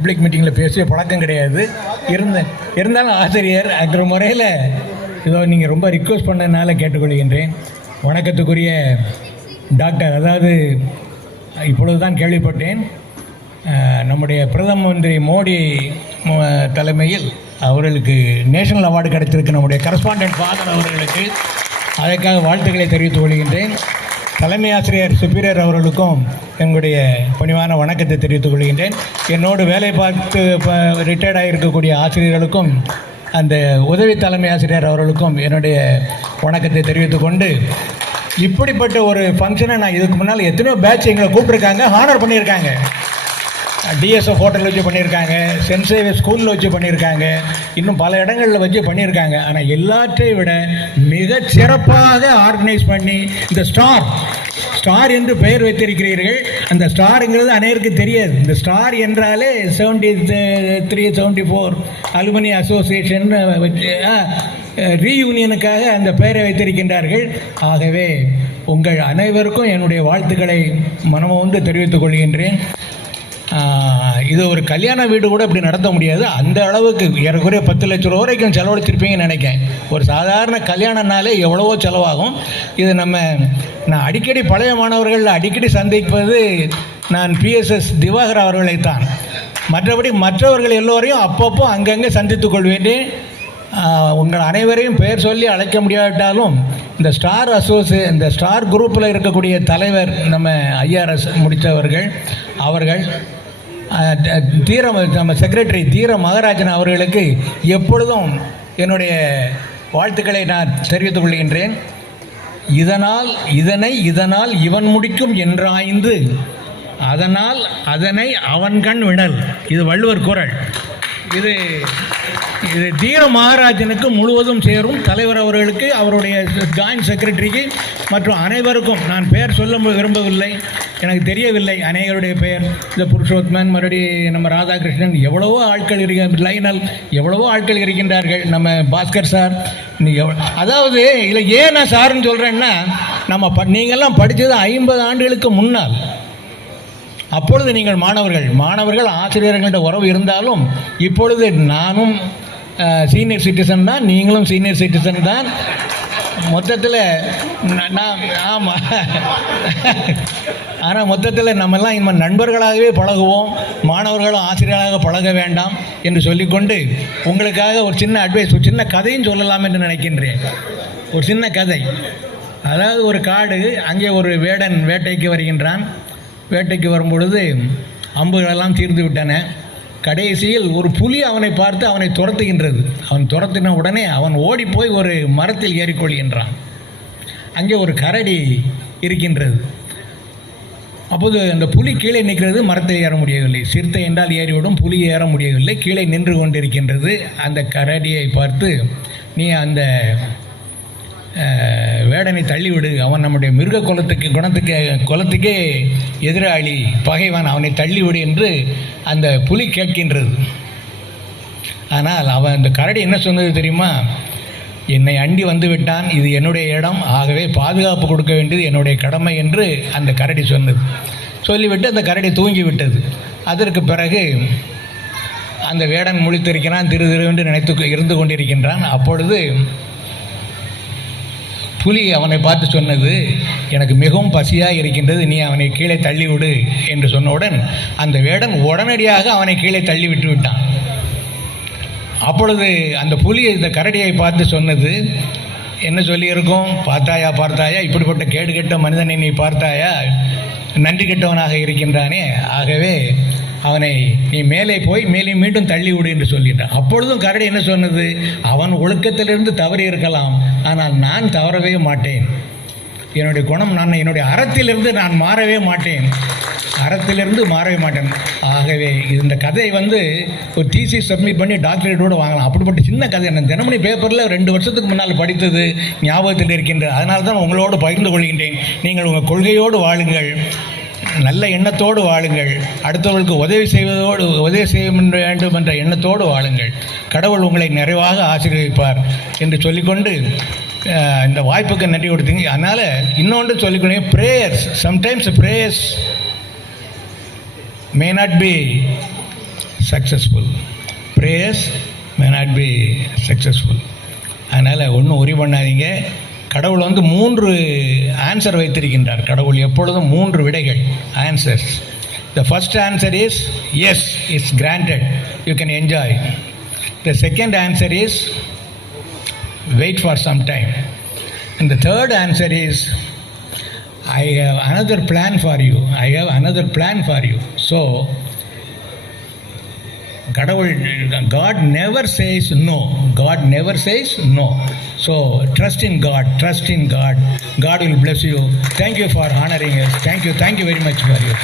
Public மீட்டிங்கில் பேசிய பழக்கம் கிடையாது. இருந்த இருந்தாலும் ஆசிரியர் அக்கிற முறையில் இதோ நீங்கள் ரொம்ப ரிக்வெஸ்ட் பண்ணதுனால கேட்டுக்கொள்கின்றேன். வணக்கத்துக்குரிய டாக்டர் அதாவது இப்பொழுது தான் கேள்விப்பட்டேன் நம்முடைய பிரதம மந்திரி மோடி தலைமையில் அவர்களுக்கு நேஷனல் அவார்டு கிடைத்திருக்கு நம்முடைய கரஸ்பாண்டன்ட் ஃபாதர் அவர்களுக்கு. அதற்காக வாழ்த்துக்களை தெரிவித்துக் கொள்கின்றேன். தலைமை ஆசிரியர் சுப்பீரியர் அவர்களுக்கும் எங்களுடைய பணிவான வணக்கத்தை தெரிவித்துக் கொள்கின்றேன். என்னோடு வேலை பார்த்து ரிட்டையர்டாக இருக்கக்கூடிய ஆசிரியர்களுக்கும் அந்த உதவி தலைமை ஆசிரியர் அவர்களுக்கும் என்னுடைய வணக்கத்தை தெரிவித்துக்கொண்டு இப்படிப்பட்ட ஒரு ஃபங்க்ஷனை நான் இதுக்கு முன்னால் எத்தனையோ பேட்ச் எங்களை கூப்பிட்ருக்காங்க ஹானர் பண்ணியிருக்காங்க. டிஎஸ்எஃப் ஹோட்டலில் வச்சு பண்ணியிருக்காங்க சென்ட் சேவியர் ஸ்கூலில் வச்சு பண்ணியிருக்காங்க இன்னும் பல இடங்களில் வச்சு பண்ணியிருக்காங்க ஆனால் எல்லாற்றையும் விட மிக சிறப்பாக ஆர்கனைஸ் பண்ணி இந்த ஸ்டார் ஸ்டார் என்று பெயர் வைத்திருக்கிறீர்கள். அந்த ஸ்டாருங்கிறது அனைவருக்கு தெரியாது. இந்த ஸ்டார் என்றாலே seventy three seventy four alumni association ரீயூனியனுக்காக அந்த பெயரை வைத்திருக்கின்றார்கள். ஆகவே உங்கள் அனைவருக்கும் என்னுடைய வாழ்த்துக்களை மனமோந்து தெரிவித்துக் கொள்கின்றேன். இது ஒரு கல்யாண வீடு கூட இப்படி நடத்த முடியாது. அந்த அளவுக்கு ஏறக்குறைய பத்து லட்சம் ரூபா வரைக்கும் செலவழிச்சிருப்பீங்கன்னு நினைக்கிறேன். ஒரு சாதாரண கல்யாணம்னாலே எவ்வளவோ செலவாகும். இது நம்ம நான் அடிக்கடி பழைய மாணவர்கள் அடிக்கடி சந்திப்பது நான் பிஎஸ்எஸ் திவாகர் அவர்களைத்தான். மற்றபடி மற்றவர்கள் எல்லோரையும் அப்பப்போ அங்கங்கே சந்தித்துக் கொள்வேன். உங்கள் அனைவரையும் பெயர் சொல்லி அழைக்க முடியாவிட்டாலும் இந்த ஸ்டார் அசோசியே இந்த ஸ்டார் குரூப்பில் இருக்கக்கூடிய தலைவர் நம்ம ஐஆர்எஸ் முடித்தவர்கள் அவர்கள் தீர நம்ம செக்ரட்டரி தீர மகராஜன் அவர்களுக்கு எப்பொழுதும் என்னுடைய வாழ்த்துக்களை நான் தெரிவித்துக் கொள்கின்றேன். இதனால் இதனை இதனால் இவன் முடிக்கும் என்றாய்ந்து அதனால் அதனை அவன் கண் விடல் இது வள்ளுவர் குரல். இது இது தீர மகாராஜனுக்கு முழுவதும் சேரும். தலைவர் அவர்களுக்கு அவருடைய ஜாயின்ட் செக்ரட்டரிக்கு மற்றும் அனைவருக்கும் நான் பெயர் சொல்ல விரும்பவில்லை. எனக்கு தெரியவில்லை. அநேகருடைய பெயர். இந்த புருஷோத்மன் மறுபடி நம்ம ராதாகிருஷ்ணன் எவ்வளவோ ஆட்கள் இருக்க லைனல் எவ்வளவோ ஆட்கள் இருக்கின்றார்கள். நம்ம பாஸ்கர் சார் நீங்கள் அதாவது இதில் ஏன் நான் சார்னு சொல்கிறேன்னா நம்ம ப நீங்கள்லாம் படித்தது ஐம்பது ஆண்டுகளுக்கு முன்னால். அப்பொழுது நீங்கள் மாணவர்கள். மாணவர்கள் ஆசிரியர்கள்ட உறவு இருந்தாலும் இப்பொழுது நானும் சீனியர் சிட்டிசன் தான் நீங்களும் சீனியர் சிட்டிசன் தான். மொத்தத்தில் நான் ஆமாம் ஆனால் மொத்தத்தில் நம்மெல்லாம் இனிமேல் நண்பர்களாகவே பழகுவோம். மாணவர்களும் ஆசிரியர்களாக பழக வேண்டாம் என்று சொல்லிக்கொண்டு உங்களுக்காக ஒரு சின்ன அட்வைஸ் ஒரு சின்ன கதையும் சொல்லலாம் என்று நினைக்கின்றேன். ஒரு சின்ன கதை. அதாவது ஒரு காடு அங்கே ஒரு வேடன் வேட்டைக்கு வருகின்றான். வேட்டைக்கு வரும்பொழுது அம்புகளெல்லாம் தீர்ந்து விட்டன. கடைசியில் ஒரு புலி அவனை பார்த்து அவனை துரத்துகின்றது. அவன் துரத்தின உடனே அவன் ஓடி போய் ஒரு மரத்தில் ஏறிக்கொள்கின்றான் அங்கே ஒரு கரடி இருக்கின்றது. அப்போது அந்த புலி கீழே நிற்கிறது மரத்தில் ஏற முடியவில்லை. சிறுத்தை என்றால் ஏறிவிடும் புலி ஏற முடியவில்லை. கீழே நின்று கொண்டிருக்கின்றது. அந்த கரடியை பார்த்து நீ அந்த வேடனை தள்ளிவிடு. அவன் நம்முடைய மிருக குலத்துக்கு குணத்துக்கு குலத்துக்கே எதிராளி. பகைவன் அவனை தள்ளிவிடு என்று அந்த புலி கேட்கின்றது. ஆனால் அவன் அந்த கரடி என்ன சொன்னது தெரியுமா? என்னை அண்டி வந்து விட்டான் இது என்னுடைய இடம். ஆகவே பாதுகாப்பு கொடுக்க வேண்டியது என்னுடைய கடமை என்று அந்த கரடி சொன்னது. சொல்லிவிட்டு அந்த கரடி தூங்கி விட்டது அதற்கு பிறகு அந்த வேடன் முழித்திருக்கிறான் திரு திரு என்று நினைத்து இருந்து கொண்டிருக்கின்றான். அப்பொழுது புலி அவனை பார்த்து சொன்னது எனக்கு மிகவும் பசியாக இருக்கின்றது நீ அவனை கீழே தள்ளிவிடு என்று சொன்னவுடன் அந்த வேடன் உடனடியாக அவனை கீழே தள்ளி விட்டு விட்டான். அப்பொழுது அந்த புலி இந்த கரடியை பார்த்து சொன்னது என்ன சொல்லியிருக்கோம்? பார்த்தாயா பார்த்தாயா? இப்படிப்பட்ட கேடு கெட்ட மனிதனை நீ பார்த்தாயா? நன்றி கெட்டவனாக இருக்கின்றானே? ஆகவே அவனை நீ மேலே போய் மேலே மீண்டும் தள்ளி விடு என்று சொல்லிட்டான். அப்பொழுதும் கரடி என்ன சொன்னது? அவன் ஒழுக்கத்திலிருந்து தவறி இருக்கலாம் ஆனால் நான் தவறவே மாட்டேன். என்னுடைய குணம் நான் என்னுடைய அறத்திலிருந்து நான் மாறவே மாட்டேன். அறத்திலிருந்து மாறவே மாட்டேன். ஆகவே இந்த கதை வந்து ஒரு டிசி சப்மிட் பண்ணி டாக்டரேட்டோடு வாங்கலாம். அப்படிப்பட்ட சின்ன கதை நான் தினமணி பேப்பரில் ரெண்டு வருஷத்துக்கு முன்னால் படித்தது ஞாபகத்தில் இருக்கின்றது அதனால தான் உங்களோடு பகிர்ந்து கொள்கின்றேன். நீங்கள் உங்கள் கொள்கையோடு வாழுங்கள். நல்ல எண்ணத்தோடு வாழுங்கள். அடுத்தவர்களுக்கு உதவி செய்வதோடு உதவி செய்ய வேண்டும் என்ற எண்ணத்தோடு வாழுங்கள். கடவுள் உங்களை நிறைவாக ஆசீர்வதிப்பார் என்று சொல்லிக்கொண்டு இந்த வாய்ப்புக்கு நன்றி கொடுத்தீங்க. அதனால் இன்னொன்று சொல்லிக்கொண்டே prayers sometimes prayers may not be successful prayers may not be successful அதனால் ஒன்றும் உரி பண்ணாதீங்க. கடவுள் வந்து மூன்று ஆன்சர் வைத்திருக்கின்றார். கடவுள் எப்பொழுதும் மூன்று விடைகள் answers the first answer is yes it's granted you can enjoy the second answer is wait for some time and the third answer is I have another plan for you I have another plan for you so கடவுள் God never says no God never says no so trust in God trust in God God will bless you thank you for honouring thank you thank you very much for you